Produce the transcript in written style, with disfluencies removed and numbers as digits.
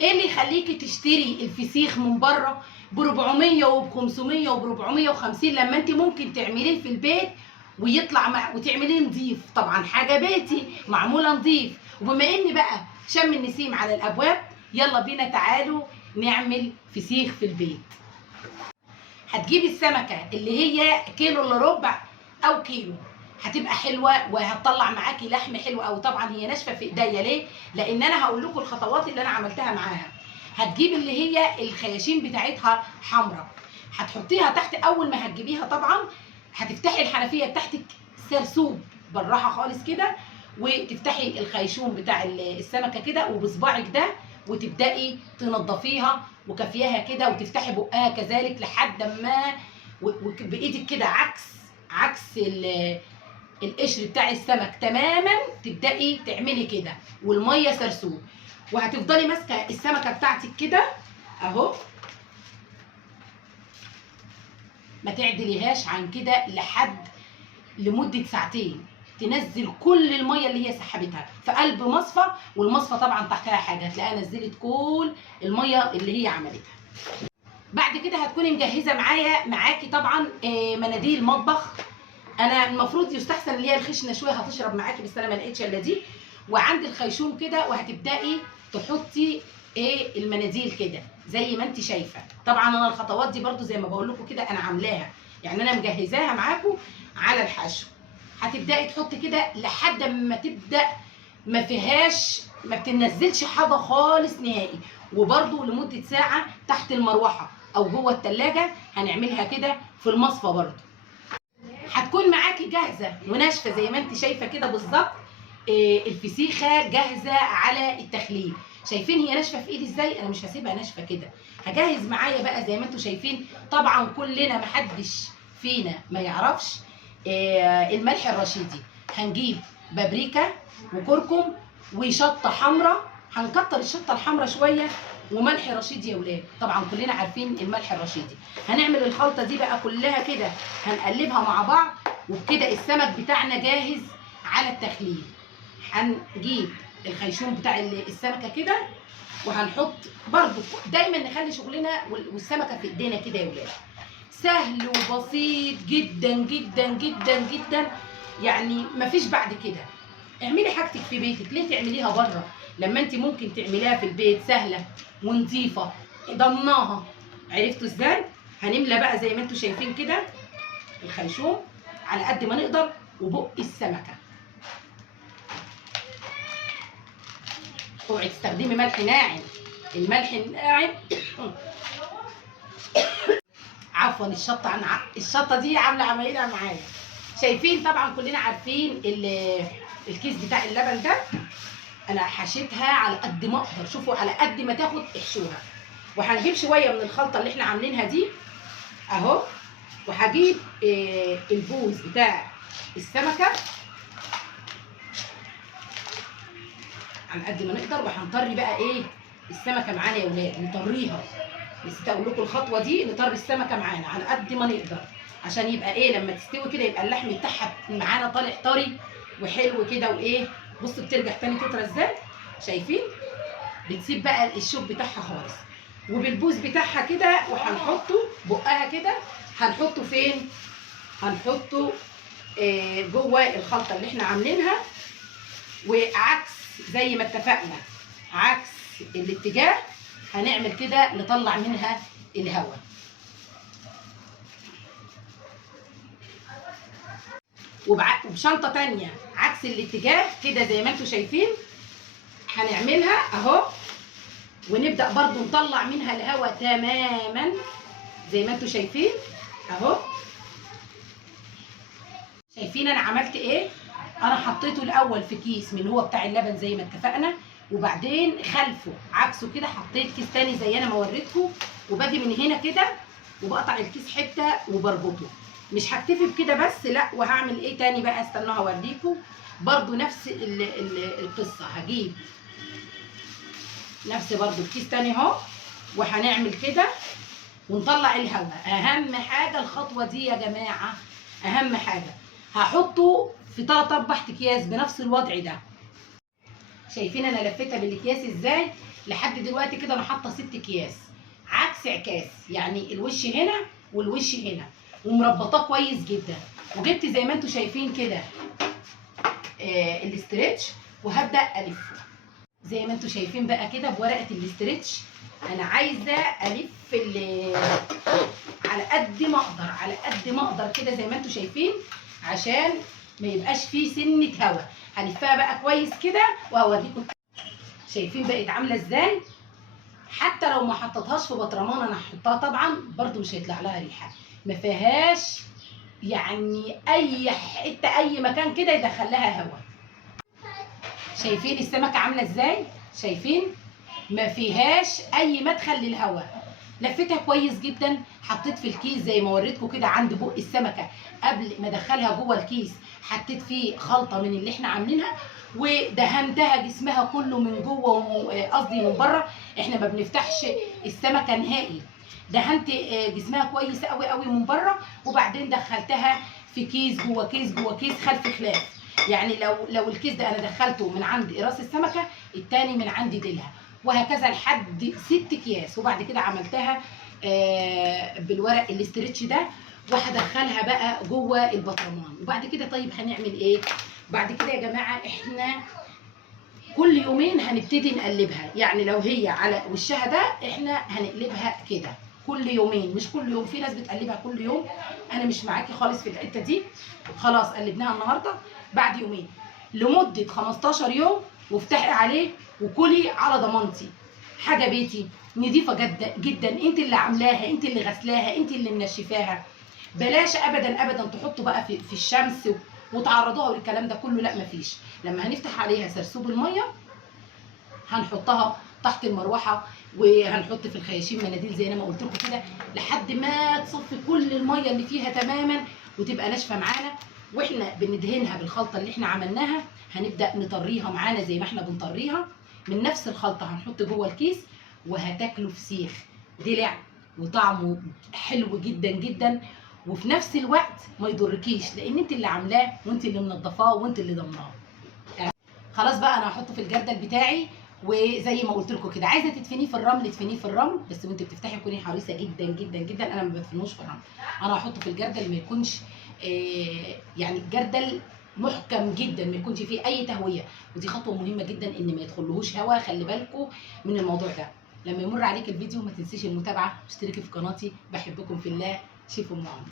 ايه اللي يخليكي تشتري الفسيخ من بره ب 400 وب 500 وب 450 لما انت ممكن تعمليه في البيت ويطلع وتعمليه نضيف؟ طبعا حاجه بيتي معموله نضيف. وبما ان بقى شم النسيم على الابواب، يلا بينا تعالوا نعمل فسيخ في البيت. هتجيبي السمكه اللي هي كيلو الا ربع او كيلو، هتبقى حلوه وهتطلع معاكي لحم حلو قوي. طبعا هي ناشفه في ايديا ليه؟ لان انا هقول لكم الخطوات اللي انا عملتها معاها. هتجيبي اللي هي الخياشيم بتاعتها حمراء، هتحطيها تحت. اول ما هتجيبيها طبعا هتفتحي الحنفيه بتاعتك سرسوب بالراحه خالص كده، وتفتحي الخيشوم بتاع السمكه كده وبصباعك ده، وتبداي تنضفيها وكافياها كده، وتفتحي بقها كذلك لحد ما بايدك كده عكس القشر بتاع السمك تماما، تبداي تعملي كده والميه سرسوب. وهتفضلي ماسكه السمكه بتاعتك كده اهو، ما تعدليهاش عن كده لمده ساعتين، تنزل كل الميه اللي هي سحبتها في قلب مصفى. والمصفى طبعا تحتها حاجه هتلاقيها نزلت كل الميه اللي هي عملتها. بعد كده هتكوني مجهزه معاكي طبعا مناديل مطبخ. انا المفروض يستحسن اللي هي الخشنه شويه هتشرب معاكي، بس انا ما لقيتش الا دي. وعندي الخيشوم كده، وهتبداي تحطي المناديل كده زي ما انت شايفه. طبعا انا الخطوات دي برده زي ما بقول لكم كده انا عاملاها، يعني انا مجهزاها معاكم على الحشو. هتبداي تحطي كده لحد ما تبدا ما بتنزلش حاجه خالص نهائي. وبرده لمده ساعه تحت المروحه او جوه الثلاجه، هنعملها كده في المصفى برده. هتكون معاكي جاهزه وناشفه زي ما انت شايفه كده بالظبط. الفسيخه جاهزه على التخليل. شايفين هي ناشفه في ايدي ازاي؟ انا مش هسيبها ناشفه كده. هجهز معايا بقى زي ما انتم شايفين. طبعا كلنا محدش فينا ما يعرفش الملح الرشيدي. هنجيب بابريكا وكركم وشطه حمراء، هنكتر الشطه الحمراء شويه، وملح رشيد يا ولاد. طبعا كلنا عارفين الملح الرشيدي. هنعمل الخلطه دي بقى كلها كده، هنقلبها مع بعض، وبكده السمك بتاعنا جاهز على التخليل. هنجيب الخيشوم بتاع السمكه كده، وهنحط برضو دايما نخلي شغلنا والسمكه في ايدينا كده يا ولاد. سهل وبسيط جدا جدا جدا جدا، يعني مفيش بعد كده. اعملي حاجتك في بيتك، ليه تعمليها بره لما انت ممكن تعمليها في البيت سهله ونظيفه ضمناها؟ عرفتوا ازاي؟ هنملى بقى زي ما انتم شايفين كده الخيشوم على قد ما نقدر، وبق السمكه. اوعي تستخدمي ملح ناعم، الملح الناعم عفوا الشطه دي عامله عمايلها معايا. شايفين طبعا كلنا عارفين الكيس بتاع اللبن ده، انا حشيتها على قد ما اقدر. شوفوا على قد ما تاخد احشوها. وهنجيب شويه من الخلطه اللي احنا عاملينها دي اهو، وهجيب البوز بتاع السمكه على قد ما نقدر. وهنطري بقى السمكه معانا يا ولاد، نطريها. نسيت اقول لكم الخطوه دي، نطري السمكه معانا على قد ما نقدر عشان يبقى لما تستوي كده يبقى اللحم بتاعها معانا طالع طري وحلو كده. بصوا بترجع تاني تطرى ازاي، شايفين؟ بتسيب بقى الشوك بتاعها خالص. وبالبوز بتاعها كده، وهنحطه بقها كده. هنحطه فين؟ هنحطه جوه الخلطه اللي احنا عاملينها. وعكس زي ما اتفقنا، عكس الاتجاه هنعمل كده، نطلع منها الهواء. وبشنطه تانيه عكس الاتجاه كده زي ما انتم شايفين هنعملها اهو، ونبدا برضو نطلع منها الهواء تماما زي ما انتم شايفين اهو. شايفين انا عملت ايه؟ انا حطيته الاول في كيس من اللي هو بتاع اللبن زي ما اتفقنا، وبعدين خلفه عكسه كده حطيت كيس تاني زي انا ما وريتكم. وباجي من هنا كده وبقطع الكيس حته وبربطه. مش هكتفي بكده بس، لا، وهعمل ايه تاني بقى؟ استنوا هوريكم برضو نفس القصه. هجيب نفس برضو الكيس تاني اهو، وهنعمل كده ونطلع الهواء. اهم حاجه الخطوه دي يا جماعه، اهم حاجه. هحطه في 3 4 اكياس بنفس الوضع ده. شايفين انا لفيتها بالاكياس ازاي؟ لحد دلوقتي كده انا حاطه 6 اكياس عكس عكاس، يعني الوش هنا والوش هنا، ومربطاه كويس جدا. وجبت زي ما انتم شايفين كده الاسترتش، وهبدا الف زي ما انتم شايفين بقى كده بورقه الاسترتش. انا عايزه الف على قد ما اقدر، على قد ما اقدر كده زي ما انتم شايفين، عشان ما يبقاش فيه سنه هوا. هلفها بقى كويس كده وهوريكم. شايفين بقت عامله ازاي؟ حتى لو ما حطيتهاش في بطرمان انا هحطها طبعا برده مش هيطلع لها ريحه، ما فيهاش يعني اي حته اي مكان كده يدخل لها هوا. شايفين السمكه عامله ازاي؟ شايفين ما فيهاش اي مدخل للهواء. لفيتها كويس جدا، حطيت في الكيس زي ما وريتكم كده عند بق السمكه قبل ما ادخلها جوه الكيس، حطيت فيه خلطه من اللي احنا عاملينها، ودهنتها جسمها كله من جوه قصدي من بره. احنا ما بنفتحش السمكه نهائي، دهنت جسمها كويس قوي قوي من بره، وبعدين دخلتها في كيس جوه كيس جوه كيس خلف خلاف. يعني لو الكيس ده انا دخلته من عند راس السمكه، التاني من عند ديلها، وهكذا لحد 6 اكياس. وبعد كده عملتها بالورق الاسترتش ده، وهدخلها بقى جوه البطرمان. وبعد كده طيب هنعمل ايه بعد كده يا جماعه؟ احنا كل يومين هنبتدي نقلبها، يعني لو هي على وشها ده احنا هنقلبها كده كل يومين، مش كل يوم. في ناس بتقلبها كل يوم، انا مش معاكي خالص في الحته دي. خلاص قلبناها النهارده، بعد يومين لمده 15 يوم وافتحي عليه وكلي على ضمانتي. حاجه بيتي نضيفه جدا جدا، انت اللي عاملاها، انت اللي غسلاها، انت اللي منشفاها. بلاش ابدا ابدا تحطوا بقى في الشمس وتعرضوها والكلام ده كله، لا مفيش. لما هنفتح عليها سرسوب الميه هنحطها تحت المروحه، وهنحط في الخياشيم مناديل زي ما قلت لكم كده، لحد ما تصفي كل الميه اللي فيها تماما وتبقى ناشفه معانا. واحنا بندهنها بالخلطه اللي احنا عملناها هنبدا نطريها معانا زي ما احنا بنطريها من نفس الخلطه. هنحط جوه الكيس وهتاكلوا فسيخ دلع وطعمه حلو جدا جدا، وفي نفس الوقت ما يضركيش، لان انت اللي عاملاه وانت اللي منضفاه وانت اللي ضمناه. خلاص بقى انا هحطه في الجردل بتاعي، وزي ما قلت لكم كده، عايزه تدفنيه في الرمل تدفنيه في الرمل، بس وانت بتفتحي كوني حريصه جدا جدا جدا. انا ما بدفنوش في الرمل، انا هحطه في الجردل ما يكونش يعني الجردل محكم جدا، ما يكونش فيه اي تهويه. ودي خطوه مهمه جدا ان ما يدخلهوش هواء، خلي بالكم من الموضوع ده. لما يمر عليك الفيديو ما تنسيش المتابعه واشتركي في قناتي. بحبكم في الله. شوفوا معانا.